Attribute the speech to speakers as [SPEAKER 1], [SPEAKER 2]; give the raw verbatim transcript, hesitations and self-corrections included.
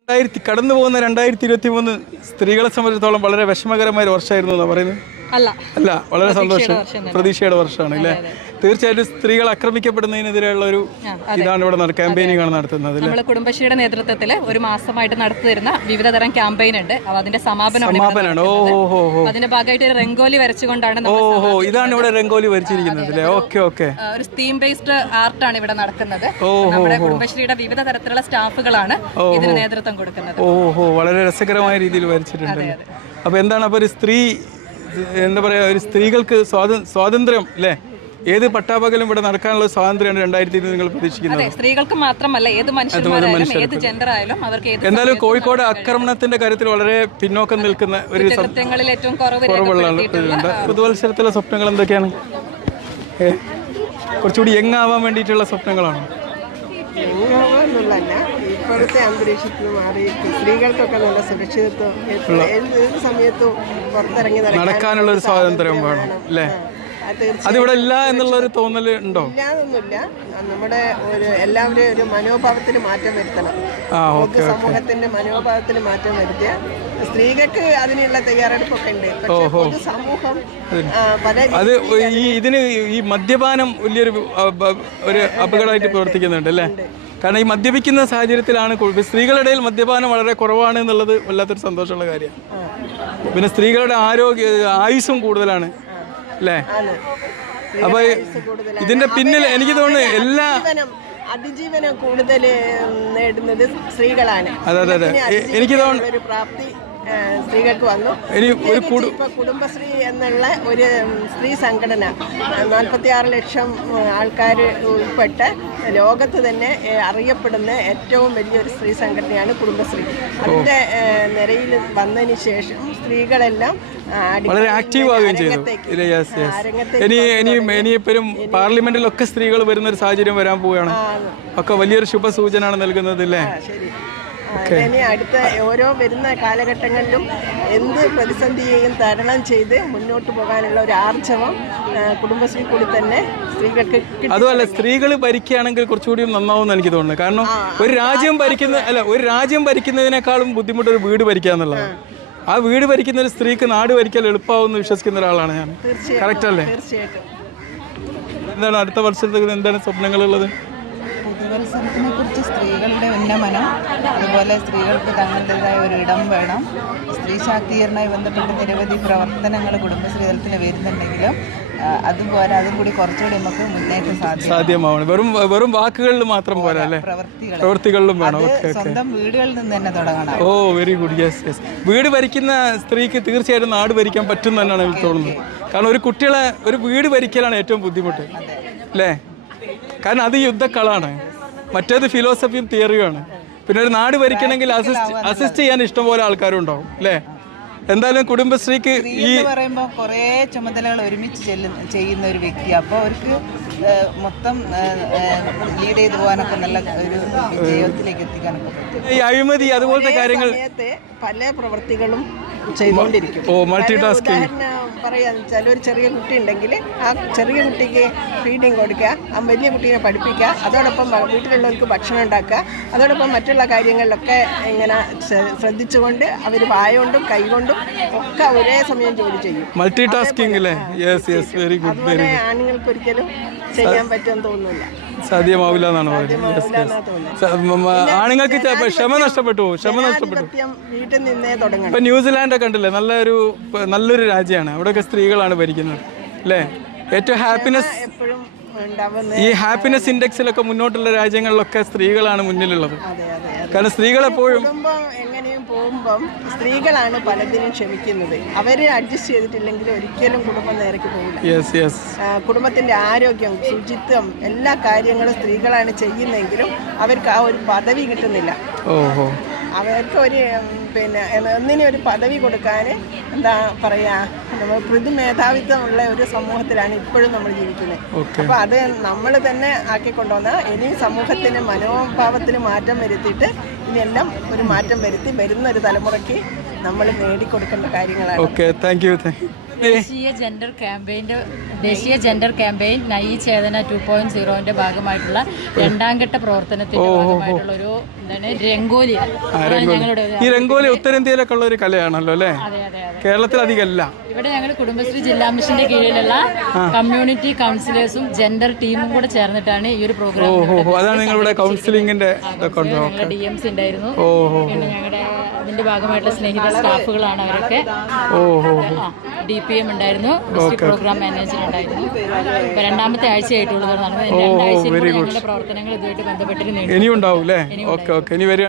[SPEAKER 1] രണ്ടായിരത്തി കടന്നു പോകുന്ന രണ്ടായിരത്തി ഇരുപത്തി മൂന്ന് സ്ത്രീകളെ സംബന്ധിച്ചിടത്തോളം വളരെ വിഷമകരമായ ഒരു വർഷമായിരുന്നു എന്നാ പറയുന്നത്.
[SPEAKER 2] അല്ല
[SPEAKER 1] അല്ല വളരെ സന്തോഷം, പ്രതീക്ഷയുടെ വർഷമാണ് അല്ലേ? തീർച്ചയായിട്ടും സ്ത്രീകൾ ആക്രമിക്കപ്പെടുന്നതിനെതിരെയുള്ള ഒരു ഇതാണ് ഇവിടെ ക്യാമ്പയിനിങ് ആണ് നടത്തുന്നത്.
[SPEAKER 2] നമ്മൾ കുടുംബശ്രീയുടെ നേതൃത്വത്തിൽ ഒരു മാസമായിട്ട് നടത്തുന്ന വിവിധ തരം ക്യാമ്പയിൻ ഉണ്ട്. അതിന്റെ സമാപനമാണ്.
[SPEAKER 1] ഓഹോ
[SPEAKER 2] അതിന്റെ ഭാഗമായിട്ട് ഒരു രംഗോലി വരച്ചുകൊണ്ടാണ്.
[SPEAKER 1] ഓഹോ ഇതാണ് ഇവിടെ രംഗോലി വരച്ചിരിക്കുന്നത് അല്ലേ? ഓക്കെ ഓക്കെ
[SPEAKER 2] ഒരു തീം ബേസ്ഡ് ആർട്ടാണ് ഇവിടെ നടക്കുന്നത്. നമ്മുടെ കുടുംബശ്രീയുടെ വിവിധ തരത്തിലുള്ള സ്റ്റാഫുകളാണ് ഇതിന് നേതൃത്വം കൊടുക്കുന്നത്.
[SPEAKER 1] ഓഹോ വളരെ രസകരമായ രീതിയിൽ വരച്ചിട്ടുണ്ട്. അപ്പൊ എന്താണ് അപ്പൊ ഒരു സ്ത്രീ എന്താ പറയാ, ഒരു സ്ത്രീകൾക്ക് സ്വാതന്ത്ര്യം അല്ലേ? ഏത് പട്ടാപകലും ഇവിടെ നടക്കാനുള്ള സ്വാതന്ത്ര്യമാണ് രണ്ടായിരത്തി ഇരുപത് നിങ്ങൾ പ്രതീക്ഷിക്കുന്നത്?
[SPEAKER 2] സ്ത്രീകൾക്ക് മാത്രമല്ല ഏത് മനുഷ്യന്മാരായാലും ഏത് ജെൻഡർ ആയാലും അവർക്ക്
[SPEAKER 1] എന്തായാലും കോഴിക്കോട് ആക്രമണത്തിന്റെ കാര്യത്തിൽ വളരെ പിന്നോക്കം നിൽക്കുന്ന ഒരു
[SPEAKER 2] ഏറ്റവും
[SPEAKER 1] കുറവുള്ള പുതുവത്സരത്തിലെ സ്വപ്നങ്ങൾ എന്തൊക്കെയാണ്? കുറച്ചുകൂടി യങ് ആവാൻ വേണ്ടിയിട്ടുള്ള സ്വപ്നങ്ങളാണ്.
[SPEAKER 3] ഇപ്പോഴത്തെ അന്തരീക്ഷത്തിൽ മാറി സ്ത്രീകൾക്കൊക്കെ നല്ല സുരക്ഷിതത്വം ഏത് സമയത്തും പുറത്തിറങ്ങി
[SPEAKER 1] നടക്കാനുള്ള ഒരു സ്വാതന്ത്ര്യം വേണം അല്ലേ? അതിവിടെ ഇല്ല എന്നുള്ള ഒരു തോന്നൽ ഉണ്ടോ?
[SPEAKER 3] ഇല്ലാതൊന്നുമില്ല. നമ്മുടെ ഒരു എല്ലാവരും ഒരു മനോഭാവത്തിന് മാറ്റം വരുത്തണം. സമൂഹത്തിന്റെ മനോഭാവത്തിന് മാറ്റം വരുത്തിയ സ്ത്രീകൾക്ക് അതിനുള്ള തയ്യാറെടുപ്പൊക്കെ ഉണ്ട്. പക്ഷേ സമൂഹം പല
[SPEAKER 1] അത് ഈ ഇതിന് ഈ മദ്യപാനം വലിയൊരു ഒരു അപകടമായിട്ട് പ്രവർത്തിക്കുന്നുണ്ട് അല്ലേ? കാരണം ഈ മദ്യപിക്കുന്ന സാഹചര്യത്തിലാണ് സ്ത്രീകളുടെ ഇടയിൽ മദ്യപാനം വളരെ കുറവാണ് എന്നുള്ളത് വല്ലാത്തൊരു സന്തോഷമുള്ള കാര്യമാണ്. പിന്നെ സ്ത്രീകളുടെ ആരോഗ്യ ആയുസ്സും കൂടുതലാണ് അല്ലേ? അപ്പൊ ഇതിന്റെ പിന്നിൽ എനിക്ക് തോന്നുന്നു എല്ലാ
[SPEAKER 3] അതിജീവനം കൂടുതൽ നേടുന്നത് സ്ത്രീകളാണ്.
[SPEAKER 1] അതെ അതെ അതെ എനിക്ക് തോന്നുന്നു
[SPEAKER 3] ഒരു പ്രാപ്തി സ്ത്രീകൾക്ക് വന്നു. ഇപ്പൊ കുടുംബശ്രീ എന്നുള്ള ഒരു സ്ത്രീ സംഘടന നാൽപ്പത്തി ആറ് ലക്ഷം ആൾക്കാർ ഉൾപ്പെട്ട ലോകത്ത് തന്നെ അറിയപ്പെടുന്ന ഏറ്റവും വലിയൊരു സ്ത്രീ സംഘടനയാണ് കുടുംബശ്രീ. അതിന്റെ നിരയിൽ വന്നതിന് ശേഷം സ്ത്രീകളെല്ലാം
[SPEAKER 1] വളരെ ആക്റ്റീവ് ആവുകയും ചെയ്തു. ഇനി ഇനിയും ഇനിയിപ്പോഴും പാർലമെന്റിലൊക്കെ സ്ത്രീകൾ വരുന്ന ഒരു സാഹചര്യം വരാൻ പോവുകയാണ്. ഒക്കെ വലിയൊരു ശുഭസൂചനയാണ് നൽകുന്നത് അല്ലേ?
[SPEAKER 3] ഇനി അടുത്ത ഓരോ വരുന്ന കാലഘട്ടങ്ങളിലും എന്ത് പ്രതിസന്ധിയെയും തരണം ചെയ്ത് മുന്നോട്ട് പോകാനുള്ള ഒരു ആർജവം കുടുംബശ്രീ കൂടി തന്നെ സ്ത്രീകൾക്ക്.
[SPEAKER 1] അതുമല്ല, സ്ത്രീകൾ ഭരിക്കുകയാണെങ്കിൽ കുറച്ചുകൂടി നന്നാവും എനിക്ക് തോന്നുന്നു. കാരണം ഒരു രാജ്യം ഭരിക്കുന്ന അല്ല ഒരു രാജ്യം ഭരിക്കുന്നതിനേക്കാളും ബുദ്ധിമുട്ട് ഒരു വീട് ഭരിക്കുക എന്നുള്ളതാണ്. ആ വീട് ഭരിക്കുന്ന ഒരു സ്ത്രീക്ക് നാട് ഭരിക്കാൻ എളുപ്പമാവുമെന്ന് വിശ്വസിക്കുന്ന ഒരാളാണ് ഞാൻ. കറക്റ്റ് അല്ലേ? എന്താണ് അടുത്ത വർഷത്തേക്ക് എന്താണ് സ്വപ്നങ്ങളുള്ളത്?
[SPEAKER 4] പുതുവത്സരത്തിനെ കുറിച്ച് സ്ത്രീകളുടെ ഉന്നമനം, അതുപോലെ സ്ത്രീകൾക്ക് തങ്ങളുടേതായ ഒരു ഇടം വേണം. സ്ത്രീ ശാക്തീകരണവുമായി ബന്ധപ്പെട്ട് നിരവധി പ്രവർത്തനങ്ങൾ കുടുംബശ്രീ തലത്തിൽ വരുന്നുണ്ടെങ്കിലും അതുപോലെ അതും കൂടി കുറച്ചുകൂടി നമുക്ക് മുന്നേറ്റം
[SPEAKER 1] സാധ്യമാവണം. വെറും വെറും വാക്കുകളിൽ മാത്രം പോരാ അല്ലേ? പ്രവൃത്തികളിലും വേണം.
[SPEAKER 4] സ്വന്തം വീടുകളിൽ നിന്ന് തന്നെ തുടങ്ങണം.
[SPEAKER 1] Oh very good. Yes yes വീട് ഭരിക്കുന്ന സ്ത്രീക്ക് തീർച്ചയായിട്ടും നാട് ഭരിക്കാൻ പറ്റും തന്നെയാണ് എനിക്ക് തോന്നുന്നത്. കാരണം ഒരു കുട്ടികളെ ഒരു വീട് ഭരിക്കലാണ് ഏറ്റവും ബുദ്ധിമുട്ട് അല്ലേ? കാരണം അത് യുദ്ധക്കളാണ്, മറ്റേത് ഫിലോസഫിയും തിയറിയുമാണ്. പിന്നെ ഒരു നാട് ഭരിക്കണമെങ്കിൽ അസിസ്റ്റ് അസിസ്റ്റ് ചെയ്യാൻ ഇഷ്ടംപോലെ ആൾക്കാരും ഉണ്ടാവും അല്ലേ? എന്തായാലും കുടുംബശ്രീക്ക് ഈ
[SPEAKER 4] പറയുമ്പോൾ കുറേ ചുമതലകൾ ഒരുമിച്ച് ചെയ്യുന്ന ഒരു വ്യക്തി, അപ്പോൾ അവർക്ക് മൊത്തം ലീഡ് ചെയ്തു പോകാനൊക്കെ നല്ല ഒരു വിജയത്തിലേക്ക് എത്തിക്കാനൊക്കെ പറ്റും.
[SPEAKER 1] ഈ അഴിമതി അതുപോലത്തെ കാര്യങ്ങൾ
[SPEAKER 3] പല പ്രവൃത്തികളും ചെയ്തുകൊണ്ടിരിക്കും.
[SPEAKER 1] Oh multitasking.
[SPEAKER 3] പറയാന്ന് വെച്ചാൽ ഒരു ചെറിയ കുട്ടി ഉണ്ടെങ്കിൽ ആ ചെറിയ കുട്ടിക്ക് ഫീഡിങ് കൊടുക്കുക, ആ വലിയ കുട്ടീനെ പഠിപ്പിക്കുക, അതോടൊപ്പം വീട്ടിലുള്ളവർക്ക് ഭക്ഷണം ഉണ്ടാക്കുക, അതോടൊപ്പം മറ്റുള്ള കാര്യങ്ങളിലൊക്കെ ഇങ്ങനെ ശ്രദ്ധിച്ചുകൊണ്ട് അവർ വായുകൊണ്ടും കൈകൊണ്ടും ഒക്കെ ഒരേ സമയം ജോലി ചെയ്യും.
[SPEAKER 1] മൾട്ടി ടാസ്കിങ് അല്ലേ? Yes yes very good.
[SPEAKER 3] അതുപോലെ ആണുങ്ങൾക്ക് ഒരിക്കലും ചെയ്യാൻ പറ്റുമെന്ന് തോന്നുന്നില്ല,
[SPEAKER 1] സാധ്യമാവില്ല എന്നാണ് പറയുന്നത്. ആണുങ്ങൾക്ക് ക്ഷമ നഷ്ടപ്പെട്ടു ക്ഷമ നഷ്ടപ്പെട്ടു
[SPEAKER 3] വീട്ടിൽ നിന്നേ തുടങ്ങണം.
[SPEAKER 1] ഇപ്പൊ ന്യൂസിലാൻഡ് ഒക്കെ ഉണ്ടല്ലേ, നല്ലൊരു നല്ലൊരു രാജ്യമാണ്. അവിടെയൊക്കെ സ്ത്രീകളാണ് ഭരിക്കുന്നത് അല്ലേ? ഏറ്റവും ഹാപ്പിനെസ് ഈ ഹാപ്പിനെസ് ഇൻഡെക്സിലൊക്കെ മുന്നോട്ടുള്ള രാജ്യങ്ങളിലൊക്കെ സ്ത്രീകളാണ് മുന്നിലുള്ളത്. കാരണം സ്ത്രീകൾ എപ്പോഴും
[SPEAKER 3] എങ്ങനെയും പോകുമ്പം സ്ത്രീകളാണ് പലതിനും ക്ഷമിക്കുന്നത്. അവര് അഡ്ജസ്റ്റ് ചെയ്തിട്ടില്ലെങ്കിൽ ഒരിക്കലും കുടുംബം നേരേക്ക് പോകില്ല. കുടുംബത്തിന്റെ ആരോഗ്യം, ശുചിത്വം, എല്ലാ കാര്യങ്ങളും സ്ത്രീകളാണ് ചെയ്യുന്നതെങ്കിലും അവർക്ക് ആ ഒരു പദവി കിട്ടുന്നില്ല.
[SPEAKER 1] ഓഹോ
[SPEAKER 3] അവർക്ക് ഒരു പിന്നെ ഒന്നിനും ഒരു പദവി കൊടുക്കാൻ എന്താ പറയാ, നമ്മൾ പൊതുമേധാവിത്വമുള്ള ഒരു സമൂഹത്തിലാണ് ഇപ്പോഴും നമ്മൾ ജീവിക്കുന്നത്. അപ്പോൾ അത് നമ്മൾ തന്നെ ആക്കിക്കൊണ്ടുവന്ന ഇനി സമൂഹത്തിന് മനോഭാവത്തിന് മാറ്റം വരുത്തിയിട്ട് ഇനിയെല്ലാം ഒരു മാറ്റം വരുത്തി വരുന്ന ഒരു തലമുറയ്ക്ക് നമ്മൾ നേടിക്കൊടുക്കേണ്ട കാര്യങ്ങളാണ്.
[SPEAKER 1] Okay thank you.
[SPEAKER 2] ദേശീയ ജെൻഡർ ക്യാമ്പയിൻ്റെ ദേശീയ gender campaign Nayi Chetana two point സീറോന്റെ ഭാഗമായിട്ടുള്ള രണ്ടാം ഘട്ട പ്രവർത്തനത്തിന്റെ ഭാഗമായിട്ടുള്ള ഒരു എന്താണ് രംഗോലി. ഞങ്ങളുടെ
[SPEAKER 1] ഈ രംഗോലി ഉത്തരേന്ത്യയിലൊക്കെ ഉള്ള ഒരു കലയാണല്ലോ അല്ലേ?
[SPEAKER 2] അതെ അതെ അതെ.
[SPEAKER 1] കേരളത്തിൽ അധികമല്ല.
[SPEAKER 2] ഇവിടെ ഞങ്ങൾ കുടുംബശ്രീ ജില്ലാ മിഷന്റെ കീഴിലുള്ള കമ്മ്യൂണിറ്റി കൗൺസിലേഴ്സും ജെൻഡർ ടീമും കൂടെ ചേർന്നിട്ടാണ് ഈ ഒരു പ്രോഗ്രാം.
[SPEAKER 1] അതാണ് നിങ്ങളുടെ കൗൺസിലിംഗിന്റെ
[SPEAKER 2] ഡി എം സി ഉണ്ടായിരുന്നു. പിന്നെ ഞങ്ങളുടെ അതിന്റെ ഭാഗമായിട്ടുള്ള സ്നേഹിത സ്റ്റാഫുകളാണ് അവരൊക്കെ. ഡി പി എം ഉണ്ടായിരുന്നു, ഡിസ്ട്രിക്ട് പ്രോഗ്രാം മാനേജർ ഉണ്ടായിരുന്നു. ഇപ്പൊ രണ്ടാമത്തെ ആഴ്ചയായിട്ടുള്ളത് നടന്നത്. രണ്ടാഴ്ച ഞങ്ങളുടെ പ്രവർത്തനങ്ങൾ ഇതുമായിട്ട് ബന്ധപ്പെട്ടിരുന്നു.
[SPEAKER 1] ഇനിയും ഉണ്ടാവും അല്ലേ? Okay okay. ഇനി വരും.